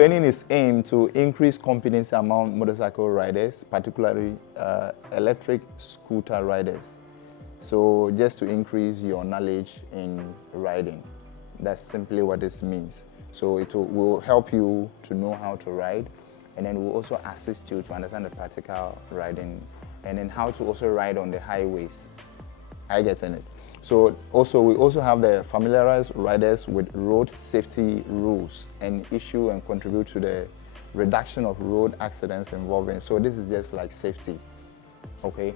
training is aimed to increase confidence among motorcycle riders, particularly electric scooter riders. So just to increase your knowledge in riding. That's simply what this means. So it will help you to know how to ride, and then will also assist you to understand the practical riding, and then how to also ride on the highways. I get in it. So we also have the familiarize riders with road safety rules and issue and contribute to the reduction of road accidents involving. So this is just like safety, okay?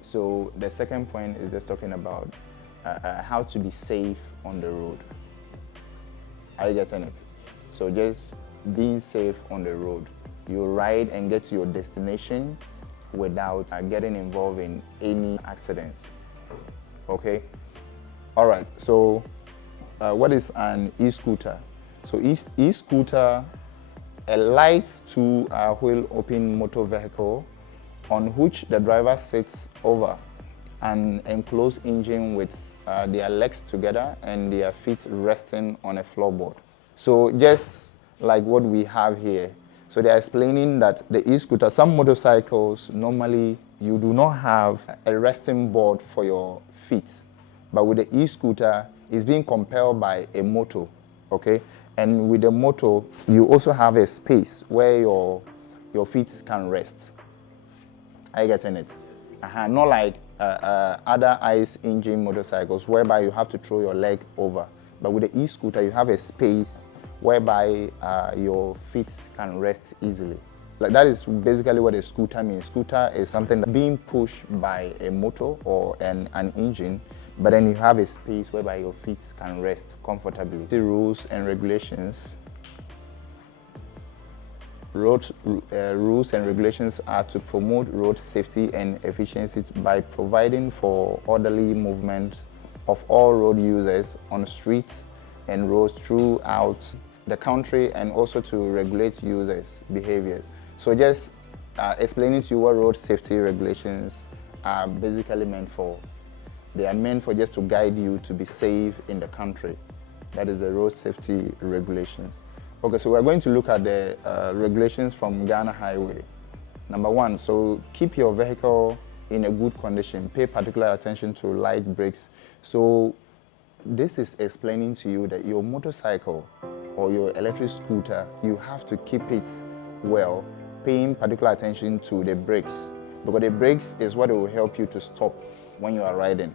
So the second point is just talking about how to be safe on the road. Are you getting it? So just being safe on the road. You ride and get to your destination without getting involved in any accidents. Okay? All right, so what is an e-scooter? So e-scooter, a light two-wheel open motor vehicle on which the driver sits over an enclosed engine with their legs together and their feet resting on a floorboard. So just like what we have here, so they're explaining that the e-scooter, some motorcycles, normally you do not have a resting board for your feet. But with the e-scooter, it's being compelled by a motor, okay? And with the motor, you also have a space where your feet can rest. Are you getting it? Not like other ICE engine motorcycles whereby you have to throw your leg over. But with the e-scooter, you have a space whereby your feet can rest easily. Like that is basically what a scooter means. Scooter is something that's being pushed by a motor or an engine, but then you have a space whereby your feet can rest comfortably. The rules and regulations. Rules and regulations are to promote road safety and efficiency by providing for orderly movement of all road users on streets and roads throughout the country, and also to regulate users' behaviors. So just explaining to you what road safety regulations are basically meant for. They are meant for just to guide you to be safe in the country. That is the road safety regulations. Okay, so we're going to look at the regulations from Ghana Highway. Number one, so keep your vehicle in a good condition. Pay particular attention to light brakes. So this is explaining to you that your motorcycle or your electric scooter, you have to keep it well, paying particular attention to the brakes, because the brakes is what will help you to stop when you are riding,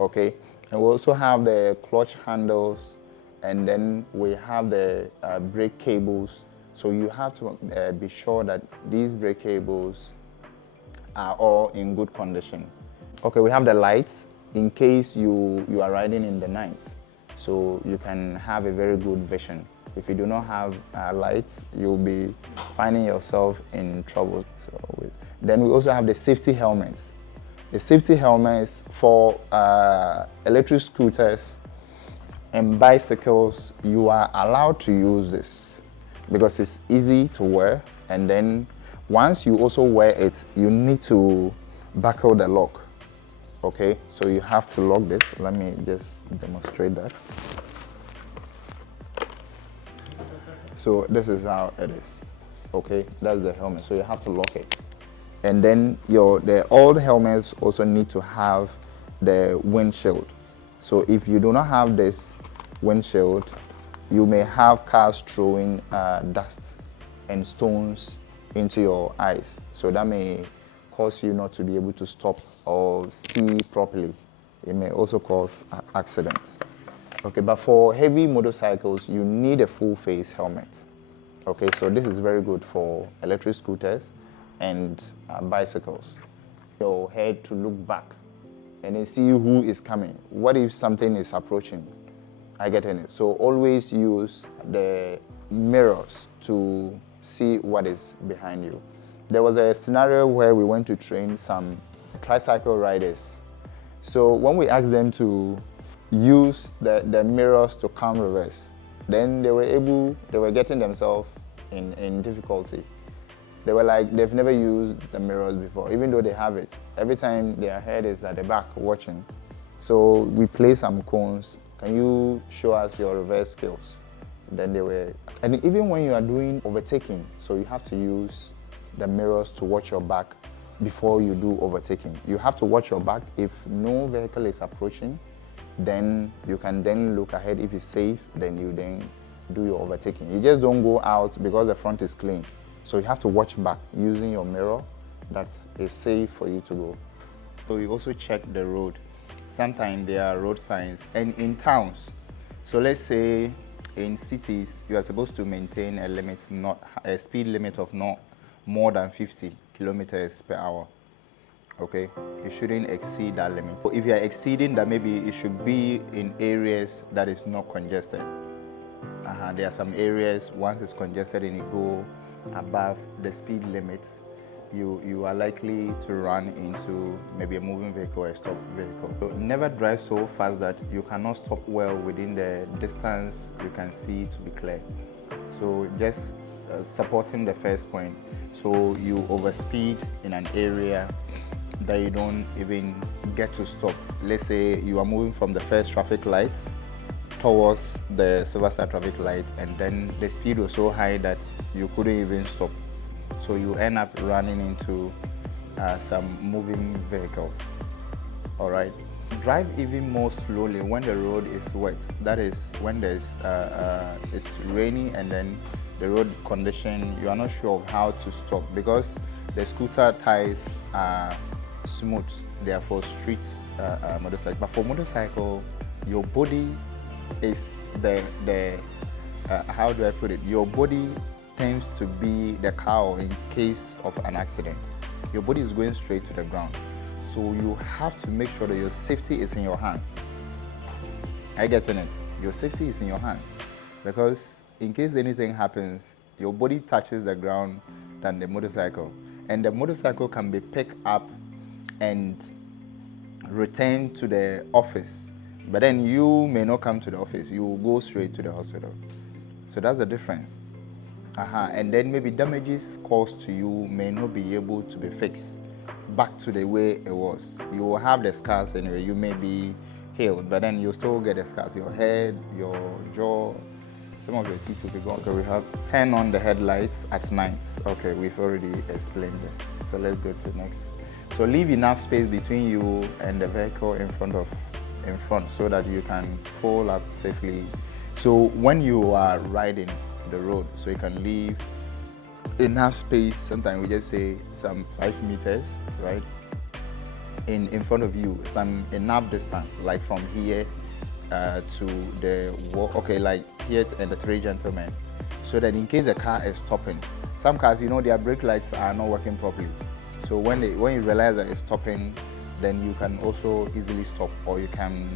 okay? And we also have the clutch handles, and then we have the brake cables. So you have to be sure that these brake cables are all in good condition. Okay, we have the lights in case you are riding in the night, so you can have a very good vision. If you do not have lights, you'll be finding yourself in trouble. Then we also have the safety helmets. The safety helmets for electric scooters and bicycles, you are allowed to use this because it's easy to wear, and then once you also wear it, you need to buckle the lock. Okay, so you have to lock this. Let me just demonstrate that. So this is how it is. Okay, that's the helmet. So you have to lock it. And then the old helmets also need to have the windshield. So if you do not have this windshield, you may have cars throwing dust and stones into your eyes. So that may cause you not to be able to stop or see properly. It may also cause accidents. Okay, but for heavy motorcycles, you need a full face helmet. Okay, so this is very good for electric scooters and bicycles. Your head to look back and then see who is coming. What if something is approaching? I get in it. So always use the mirrors to see what is behind you. There was a scenario where we went to train some tricycle riders. So when we asked them to use the mirrors to come reverse, then they were getting themselves in difficulty. They were like, they've never used the mirrors before, even though they have it. Every time their head is at the back watching. So we play some cones. Can you show us your reverse skills? then they were, and even when you are doing overtaking, so you have to use the mirrors to watch your back before you do overtaking. You have to watch your back. If no vehicle is approaching, then you can then look ahead. If it's safe, then you then do your overtaking. You just don't go out because the front is clean. So you have to watch back using your mirror. That is safe for you to go. So you also check the road. Sometimes there are road signs, and in towns. So let's say in cities, you are supposed to maintain a speed limit of not more than 50 kilometers per hour. Okay, you shouldn't exceed that limit. If you are exceeding that, maybe it should be in areas that is not congested. There are some areas, once it's congested and you go above the speed limit, you are likely to run into maybe a moving vehicle or a stopped vehicle. So never drive so fast that you cannot stop well within the distance you can see to be clear. So just supporting the first point. So you overspeed in an area that you don't even get to stop. Let's say you are moving from the first traffic light towards the silver star traffic light, and then the speed was so high that you couldn't even stop. So you end up running into some moving vehicles. All right. Drive even more slowly when the road is wet. That is when there's it's rainy and then the road condition, you are not sure of how to stop, because the scooter tires are smooth. They are for street motorcycle. But for motorcycle, your body is how do I put it? Your body tends to be the cow in case of an accident. Your body is going straight to the ground. So you have to make sure that your safety is in your hands. Are you getting it? Your safety is in your hands. Because in case anything happens, your body touches the ground than the motorcycle. And the motorcycle can be picked up and returned to the office. But then you may not come to the office. You will go straight to the hospital. So that's the difference. And then maybe damages caused to you may not be able to be fixed back to the way it was. You will have the scars anyway. You may be healed, but then you'll still get the scars. Your head, your jaw, some of your teeth will be gone. So we have turn on the headlights at night. Okay, we've already explained this. So let's go to next. So leave enough space between you and the vehicle in front so that you can pull up safely. So when you are riding the road, so you can leave enough space, sometimes we just say some 5 meters, right, in front of you, some enough distance, like from here to the wall, okay, like here and the three gentlemen, so that in case the car is stopping, some cars, their brake lights are not working properly. So when you realize that it's stopping, then you can also easily stop, or you can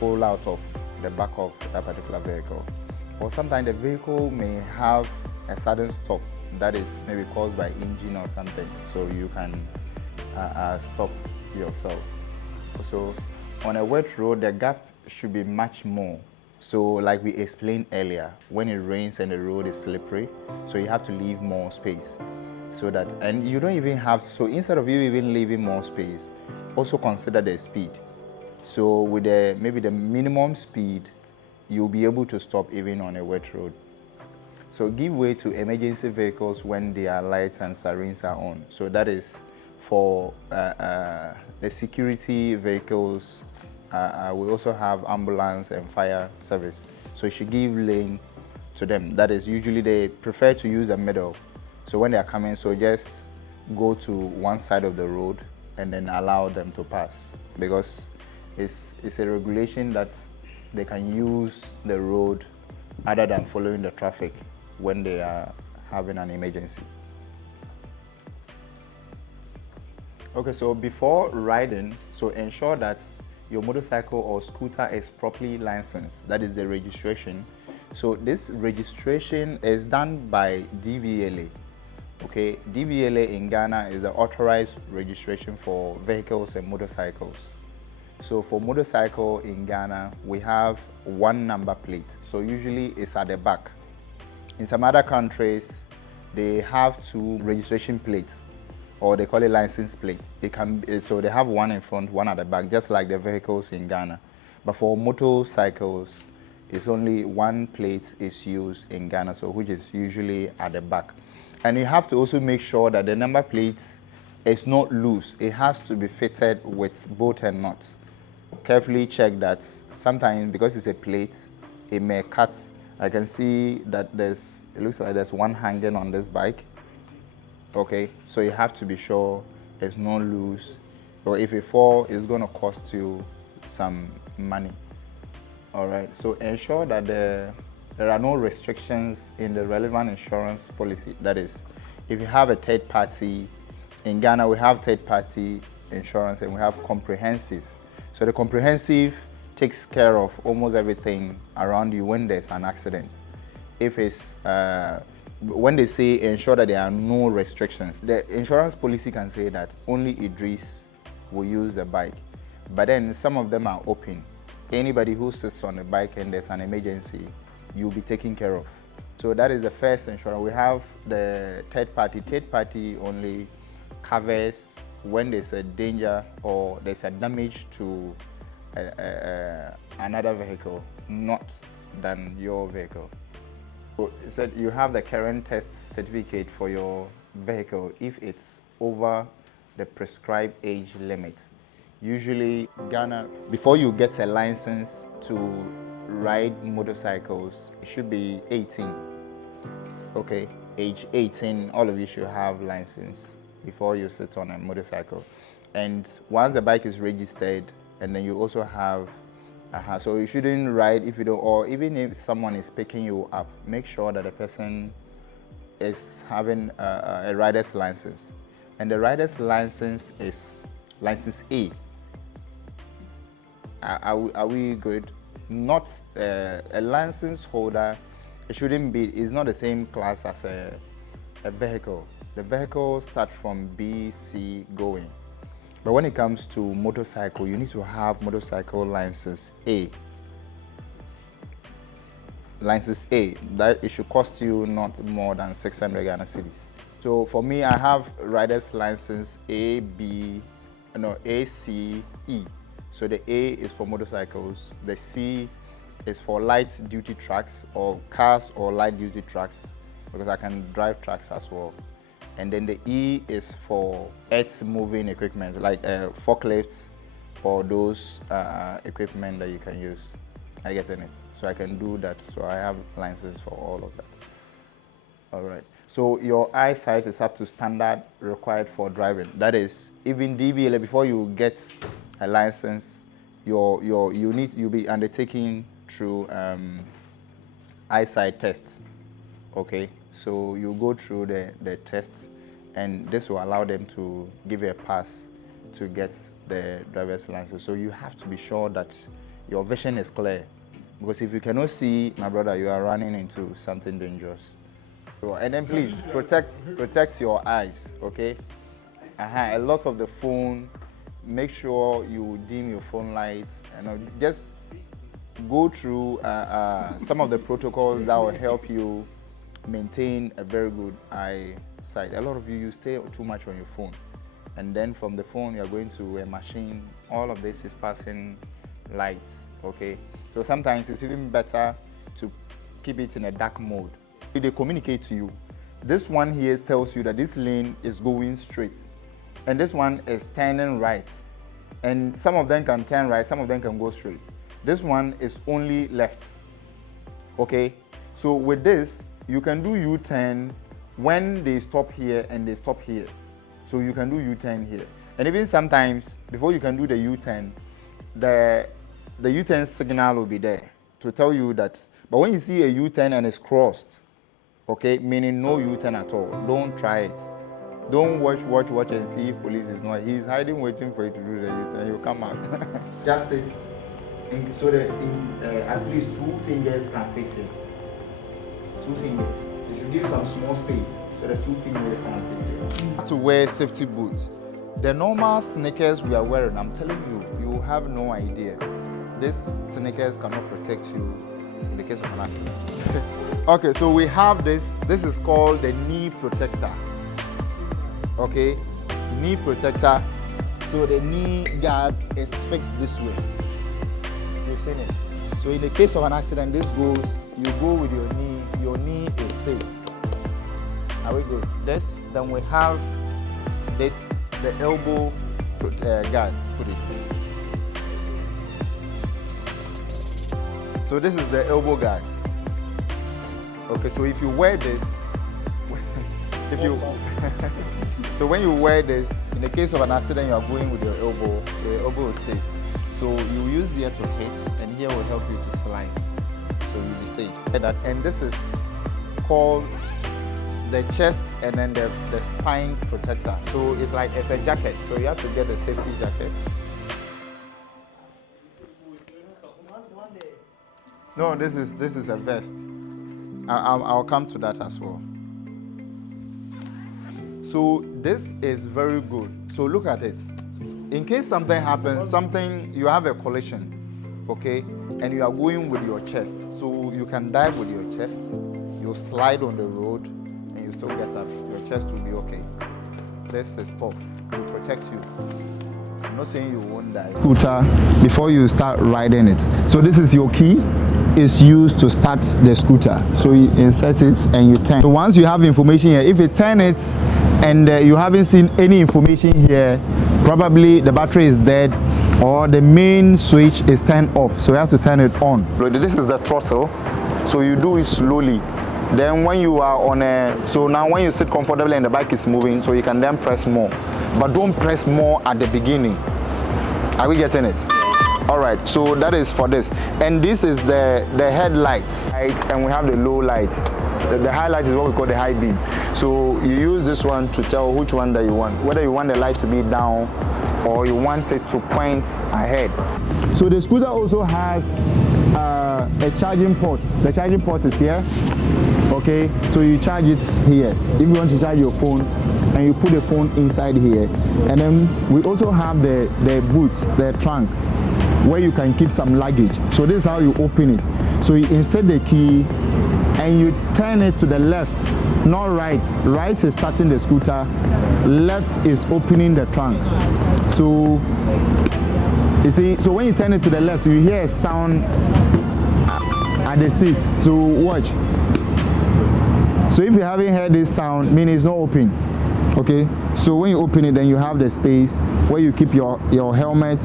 pull out of the back of that particular vehicle. Or sometimes the vehicle may have a sudden stop that is maybe caused by engine or something, so you can stop yourself. So on a wet road, the gap should be much more. So like we explained earlier, when it rains and the road is slippery, so you have to leave more space. So that, and you don't even have, so instead of you even leaving more space, also consider the speed. So with maybe the minimum speed, you'll be able to stop even on a wet road. So give way to emergency vehicles when their lights and sirens are on. So that is for the security vehicles. We also have ambulance and fire service. So you should give lane to them. That is, usually they prefer to use the middle. So when they are coming, so just go to one side of the road and then allow them to pass, because it's a regulation that they can use the road other than following the traffic when they are having an emergency. Okay, so before riding, so ensure that your motorcycle or scooter is properly licensed. That is the registration. So this registration is done by DVLA. Okay, DVLA in Ghana is the authorized registration for vehicles and motorcycles. So for motorcycle in Ghana, we have one number plate. So usually it's at the back. In some other countries, they have two registration plates, or they call it license plate. So they have one in front, one at the back, just like the vehicles in Ghana. But for motorcycles, It's only one plate is used in Ghana, so which is usually at the back. And you have to also make sure that the number plate is not loose. It has to be fitted with bolt and nut. Carefully check that. Sometimes because it's a plate, it may cut. I can see that it looks like there's one hanging on this bike. Okay, so you have to be sure it's not loose, or if it falls, it's going to cost you some money. All right, so ensure that there are no restrictions in the relevant insurance policy. That is, if you have a third party, in Ghana we have third party insurance and we have comprehensive. So the comprehensive takes care of almost everything around you when there's an accident. If it's when they say ensure that there are no restrictions, the insurance policy can say that only Idris will use the bike, but then some of them are open. Anybody who sits on the bike and there's an emergency, you'll be taken care of. So that is the first insurance. We have the third party. Third party only covers when there's a danger or there's a damage to another vehicle, not than your vehicle. So it said you have the current test certificate for your vehicle if it's over the prescribed age limit. Usually Ghana, before you get a license to ride motorcycles, it should be 18. Okay, age 18, all of you should have license before you sit on a motorcycle. And once the bike is registered, and then you also have so you shouldn't ride if you don't, or even if someone is picking you up, make sure that the person is having a rider's license. And the rider's license is license A. Are we good? Not a license holder, it shouldn't be, it's not the same class as a vehicle. The vehicle starts from B, C going. But when it comes to motorcycle, you need to have motorcycle license A. License A, that it should cost you not more than 600 Ghana cedis. So for me, I have rider's license A, B, no, A, C, E. So the A is for motorcycles, the C is for light duty trucks or cars or light duty trucks, because I can drive trucks as well. And then the E is for earth moving equipment like forklifts or those equipment that you can use. I get in it, so I can do that. So I have license for all of that. All right. So your eyesight is up to standard required for driving. That is, even DVLA, before you get a license, you'll be undertaking through eyesight tests. Okay. So you go through the tests, and this will allow them to give you a pass to get the driver's license. So you have to be sure that your vision is clear, because if you cannot see, my brother, you are running into something dangerous. So, and then please protect your eyes, okay? A lot of the phone, make sure you dim your phone lights, and just go through some of the protocols that will help you maintain a very good eyesight. A lot of you stay too much on your phone, and then from the phone you are going to a machine. All of this is passing lights, okay? So sometimes it's even better to keep it in a dark mode. They communicate to you. This one here tells you that this lane is going straight, and this one is turning right, and some of them can turn right, some of them can go straight. This one is only left, okay? So with this, you can do U-turn when they stop here and they stop here. So you can do U-turn here. And even sometimes, before you can do the U-turn, the U-turn signal will be there to tell you that. But when you see a U-turn and it's crossed, okay, meaning no U-turn at all, don't try it. Don't watch and see if police is not. He's hiding, waiting for you to do the U-turn. You'll come out. Just it. So that at least 2 fingers can fit here. 2 fingers. You should give some small space so the 2 fingers can fit here. You have to wear safety boots. The normal sneakers we are wearing, I'm telling you, you have no idea. These sneakers cannot protect you in the case of an accident. Okay, so we have this. This is called the knee protector. Okay, knee protector. So the knee guard is fixed this way. You've seen it. So in the case of an accident, this goes, you go with your knee is safe. Are we good? This, then we have this, the elbow guard, put it. So this is the elbow guard. Okay, so if you wear this, so when you wear this, in the case of an accident, you are going with your elbow is safe. So you use here to hit, and here will help you to slide. So you'll be safe. And this is called the chest and then the spine protector. So it's a jacket. So you have to get a safety jacket. No, this is a vest. I'll come to that as well. So this is very good. So look at it. In case something happens, you have a collision, okay, and you are going with your chest. So you can dive with your chest, you slide on the road, and you still get up. Your chest will be okay. This is tough. It will protect you. I'm not saying you won't die. Scooter, before you start riding it. So this is your key. Is used to start the scooter. So you insert it and you turn. So once you have information here, if you turn it and you haven't seen any information here, probably the battery is dead or the main switch is turned off. So you have to turn it on. This is the throttle. So you do it slowly. Then when you are on so now when you sit comfortably and the bike is moving, so you can then press more. But don't press more at the beginning. Are we getting it? All right, so that is for this. And this is the headlights, right? And we have the low light. The highlight is what we call the high beam. So you use this one to tell which one that you want, whether you want the light to be down or you want it to point ahead. So the scooter also has a charging port. The charging port is here. Okay, so you charge it here. If you want to charge your phone, and you put the phone inside here. And then we also have the boot, the trunk, where you can keep some luggage. So this is how you open it. So you insert the key and you turn it to the left, not right. Right is starting the scooter, left is opening the trunk. So you see, so when you turn it to the left, you hear a sound at the seat. So watch. So if you haven't heard this sound, meaning it's not open. Okay, so when you open it, then you have the space where you keep your helmet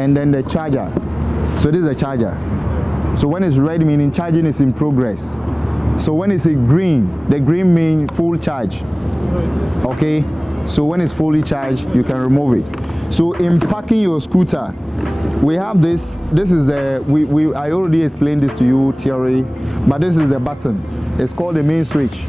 and then the charger. So this is the charger. So when it's red, meaning charging is in progress. So when it's a green, the green means full charge. Okay, so when it's fully charged, you can remove it. So in parking your scooter, we have this. This is the I already explained this to you theory, but this is the button. It's called the main switch.